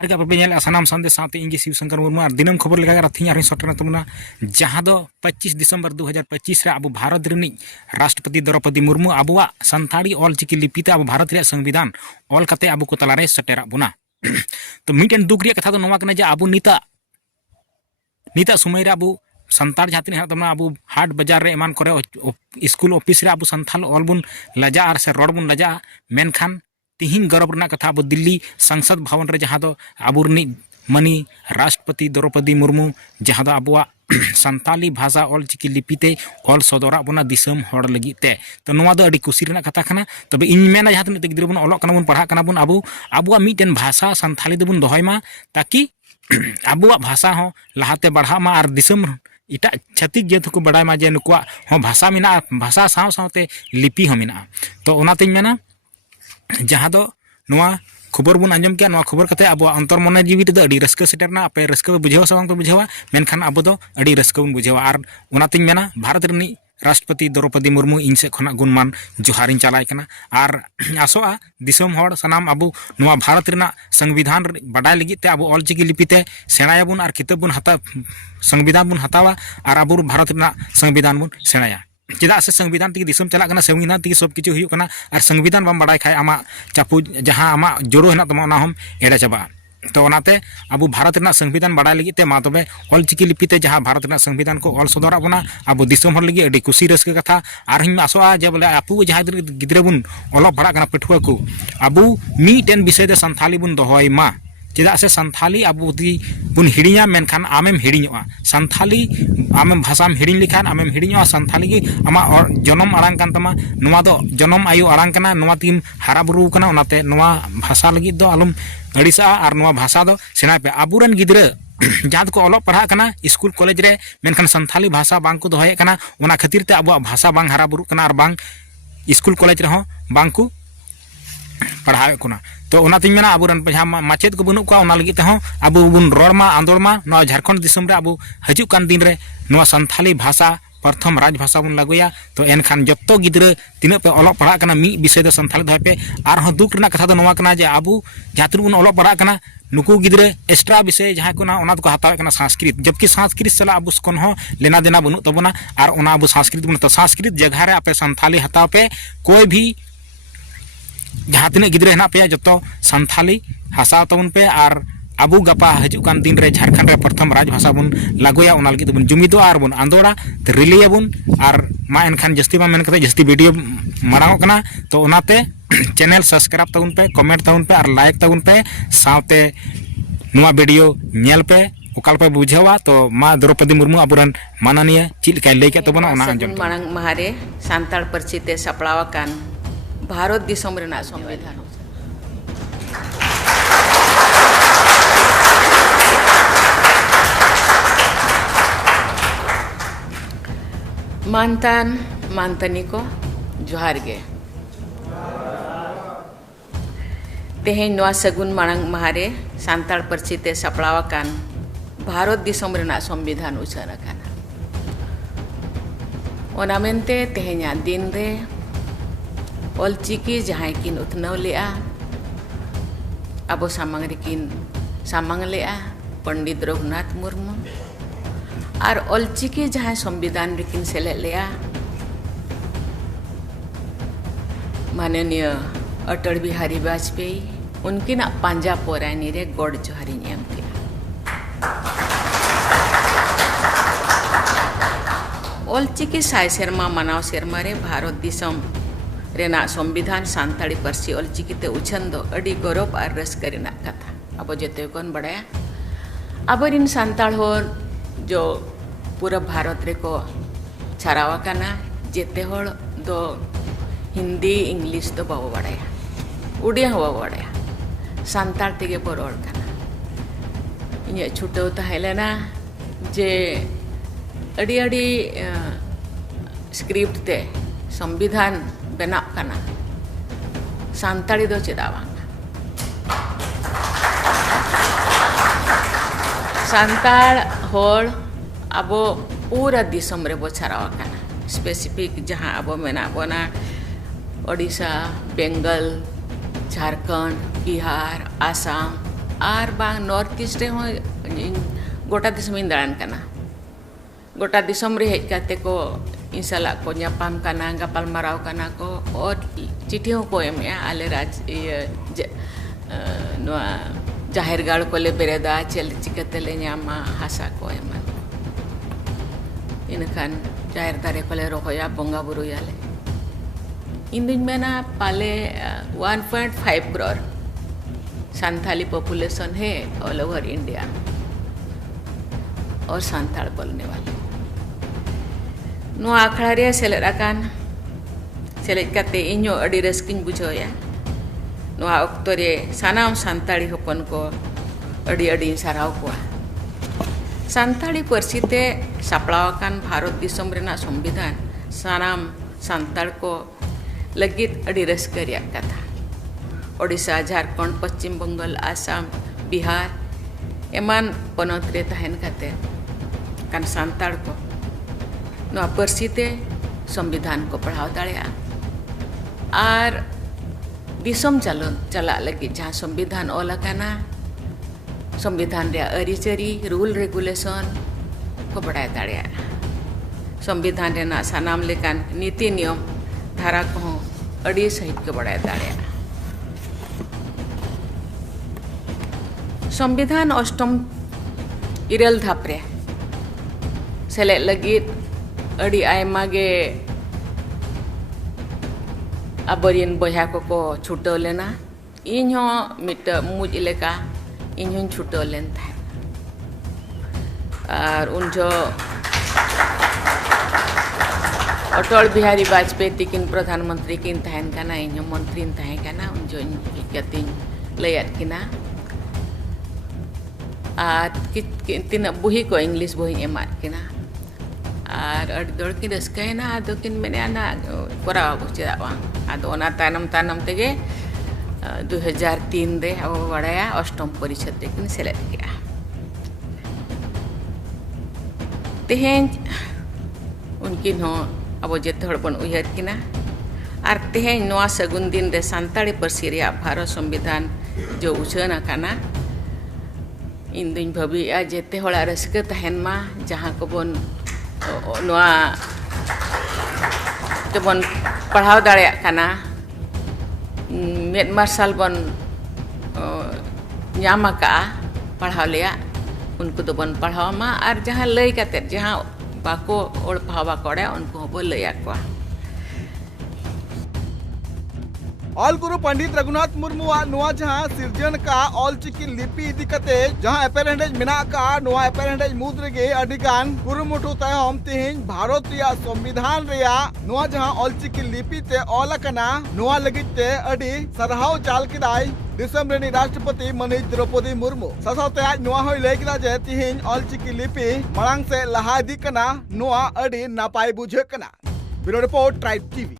सानाम संदेश साथी इंगे शिवशंकर मुर्मू और दिनम खबर लेगा रथी आर सटना तमना जहां दो 25 दिसंबर 2025 रे अब भारत रिनी राष्ट्रपति द्रौपदी मुर्मू अबुआ संथाड़ी ऑल चिकी लिपिते अब भारत रे संविधान ऑल कते अब को तलारे सटेरा बुना तो मिटन दुख रे कथा दो नवा कने जे अब नीता नीता समय रे अब संतार जहां तिना तमना अब हाट बाजार रे एमान करे स्कूल ऑफिस रे अब संथाल ऑल बुन लजा और से रोड बुन लजा मेनखान तिहिन गौरव रना कथा अब दिल्ली संसद भवन रे जहां दो अब मनी राष्ट्रपति द्रौपदी मुर्मू जहां दो अब संताली भाषा ऑल चिकी लिपिते ऑल सदरा बना दिसम हर लगिते तो नवा दो अड़ी कुसी रना कथा खाना तबे इन मेना जहां तने गिद्रा बन ऑलक कना बन पढ़ा कना बन अब अब मिटन भाषा संताली दो बन दोहयमा ताकि अब भाषा हो लहाते बढ़ा मा और दिसम इटा छत्तीक जेत को बड़ाय मा जे नुकुआ हो भाषा मिना भाषा साव सावते लिपि हो मिना तो ओनातिन मेना जहां दो नवा खबर बन आंजम के नवा खबर कते अब अंतर मन जीवी तो अड़ी रस्क सेटरना आपे रस्क बुझेवा से बांग पे बुझेवा मेनखान अब दो अड़ी रस्क बन बुझेवा और ओनातिन मेना भारत रनी राष्ट्रपति द्रौपदी मुर्मू इन से खना गुणमान जोहारिन चलाय कना और आसोआ दिसम हर सनाम अब नवा भारत रना संविधान बडाय लगित ते अब ऑल चिकी लिपिते सेणायाबुन और किताब बुन हता संविधान बुन हतावा और अब भारत रना संविधान बुन सेणाया चेदा से संविधान तक दिसम चला कना संविधान तक सब किछु हुयुक कना और संविधान बम बड़ाय खाय आमा चापू जहां आमा जोड़ो हेना तमा हम एड़े चाबा तो ओनाते अब भारत रना संविधान बड़ाय लगी ते मा तबे ऑल चिकी लिपिते जहां भारत रना संविधान को ऑल सदरा बना अब दिसम हर लगी अडी खुशी रस्क कथा और हम आसोआ जे बोले आपु जहां गिद्रे बुन ऑल पढ़ा कना पठुआ को अब मीटेन विषय दे संथाली बुन दोहय मा चेदा से संथाली अब बुन हिड़िया मेनखान आमेम हिड़िñोआ संथाली आमेम भाषाम हिड़िñ लिखान आमेम हिड़िñोआ संथाली की आमा जनम आड़ांग कान तमा नवा दो जनम आयु आड़ांग कना नवा तीम हारा बुरु कना ओनाते नवा भाषा लगी दो आलम अड़िसा और नवा भाषा दो सेना पे आबुरन गिद्रा जहां को ऑल पढ़ा कना स्कूल कॉलेज रे मेनखान संथाली भाषा बांग को दोहय कना ओना खातिर ते अब भाषा बांग हारा बुरु कना और बांग स्कूल कॉलेज रे हो बांग को पढ़ावे कोना तो ओनातिन मेना अबुरन जहां माचेद को बनु का ओना लगी ते हो अब बुन रोडमा आंदोलमा नवा झारखंड दिसम रे अब हजू कान दिन रे नवा संथाली भाषा प्रथम राजभाषा बन लागोया तो एनखान जत्तो गिद्रा तिना पे ऑल पढ़ा कना मी विषय दो संथाली दोहय पे और हो दुख रना कथा दो नवा कना जे अब जहां तुन ऑल पढ़ा कना नुकु गिद्रा एक्स्ट्रा विषय जहां को ना ओना को हतावे कना संस्कृत जबकि संस्कृत सला अब कोन हो लेना देना बनु तबना और ओना अब संस्कृत बन तो संस्कृत जगह रे आपे संथाली हताव पे कोई भी जहां तिना गिद्रा हेना पे जतो संथाली हसाव तबन पे और अबु गपा हजू कान दिन रे झारखंड रे प्रथम राजभाषा बन लागोया ओना लगी बन जुमिदो और बन आंदोड़ा तो रिलिया बन और मा एनखान जस्ती मा मेन कते जस्ती वीडियो माराव कना तो ओनाते चैनल सब्सक्राइब तबन पे कमेंट तबन पे और लाइक तबन पे सावते नुआ वीडियो नेल पे ओकाल पे बुझेवा तो मा द्रौपदी मुर्मू अबुरन माननीय चिल काय लेके तबना ओना अंजम मांग महारे सांताल परचिते सपड़ावा कान भारत दिसम रेना संविधान मानतान मानतनी को जोहार गे तेहें नवा सगुन मांग महारे सांताल परचिते सपड़ावा कान भारत दिसम रेना संविधान उछार काना ओना मेनते तेहें दिन रे ऑलचिकी जहां किन उतनाव लेआ अब सामंग रेकिन सामंग लेआ पंडित रघुनाथ मुर्मू और ऑलचिकी जहां संविधान रेकिन सेले लेआ माननीय अटल बिहारी वाजपेयी उनकिन पांजा पोरानी रे गॉड जोहारी नियम के ऑलचिकी साय शर्मा मनाव शर्मा रे भारत दिसम रेना संविधान सांताड़ी परसी ऑलचिकी ते उछन दो अड़ी गौरव और रस्क रेना कथा अब जते कोन बड़ाया अब रिन सांताल हो जो पूरा भारत रे को छारावा कना जेते होड़ दो हिंदी इंग्लिश तो बाबो बड़ाया उड़िया हो बड़ाया सांताल तेगे पर रोड कना इने छुटो तहेलेना जे अड़ी अड़ी स्क्रिप्ट ते संविधान बेना कना सांताड़ी दो चेदावा सांताल होड़ अब पूरा दिसम रे बोछारावा कना स्पेसिफिक जहां अब मेना बना ओडिशा बेंगल झारखंड बिहार आसाम आर बांग नॉर्थ ईस्ट रे हो गोटा दिसमिन दाड़ान कना गोटा दिसम रे हेज काते को इंसला को ᱧᱟᱯᱟᱢ kana gapal marau kana ko और चिट्ठी हो को एम आले राज नोआ जाहिर गाड़ को ले बेरेदा चल चिकते ले ᱧᱟᱢᱟ हासा को एम इनखान जाहिर दारे को ले रोया बोंगा बुरु याले इन दिन में ना पाले 1.5 करोड़ संथाली पॉपुलेशन है ऑल ओवर इंडिया और संथाल बोलने वाले नो आखड़ा रे सेलेद आकान सेलेद काते इño अडी रस्किन बुझोया नो ऑक्टो रे सानाम संताड़ी होपन को अडी अडी साराव को संताड़ी परसी ते सापड़ाव कान भारत दिसम रेना संविधान सानाम संताड़ को लगित अडी रस्क रिया कथा ओडिशा झारखंड पश्चिम बंगाल आसाम बिहार एमान पनत रे तहन काते कान संताड़ को नोआ परसी ते संविधान को पढ़ाव दाड़िया आर दिसम चला लगी जहाँ संविधान ओला काना संविधान रे अरिचरी रूल रेगुलेशन को बढ़ाया दाड़िया संविधान रे ना सानाम लेकान नीति नियम धारा को अड़ी सहित को बढ़ाया दाड़िया संविधान अष्टम इरल धापरे सेले लगी अड़ी आयमा गे अबरियन बया को छुटो लेना इन मिट मुज लेका इन छुटो लेन था और उन जो अटल बिहारी वाजपेयी तिकिन प्रधानमंत्री किन तहन काना इन मंत्री तहन काना उन जो इकतिन लयत किना तीन बुही को इंग्लिश बुही एमात किना और अड़ी दौड़ की रस्कना आदो किन मैंने आना कोराव चेदा आदो ओना तानम तेगे 2003 रे अब बड़ाया अष्टम परिषद रे किन सेलेक्ट किया तेहें उनकिन हो अब जेते हड़ बन उयहर किना और तेहें नोआ सगुन दिन रे संताड़ी परसी रे भारत संविधान जो उछना काना इन दिन भाभी आ जेते हड़ा रस्क तहन मा जहाँ को बन नोआ तो बन पढ़ाव दाड़िया काना मेद मार्शल बन ᱧᱟᱢ का पढ़ाव लिया उनको तो बन पढ़ाव मा और जहाँ लय काते जहाँ बाको ओड़ पढ़ावा कोड़े उनको बो लया को ऑल गुरु पंडित रघुनाथ मुर्मू नुआ जहाँ सिरजन का ऑल चिकी लिपि इदी कते जहाँ एपेरेंडेज मिना का नुआ एपेरेंडेज मुद्र गे अडिगान कुरुमुटु तायम तिहिन भारत रिया संविधान रिया नुआ जहाँ ऑल चिकी लिपि ते ऑल कना नुआ लगिते अडी सरहाव चाल किदाय दिसम रेनी राष्ट्रपति माननीय द्रौपदी मुर्मू ससाते आज नुआ होय लय किदा जे तिहिन ऑल चिकी लिपि मरांग से लहा इदी कना नुआ अडी नापाय बुझे कना ब्यूरो रिपोर्ट ट्राइब टीवी।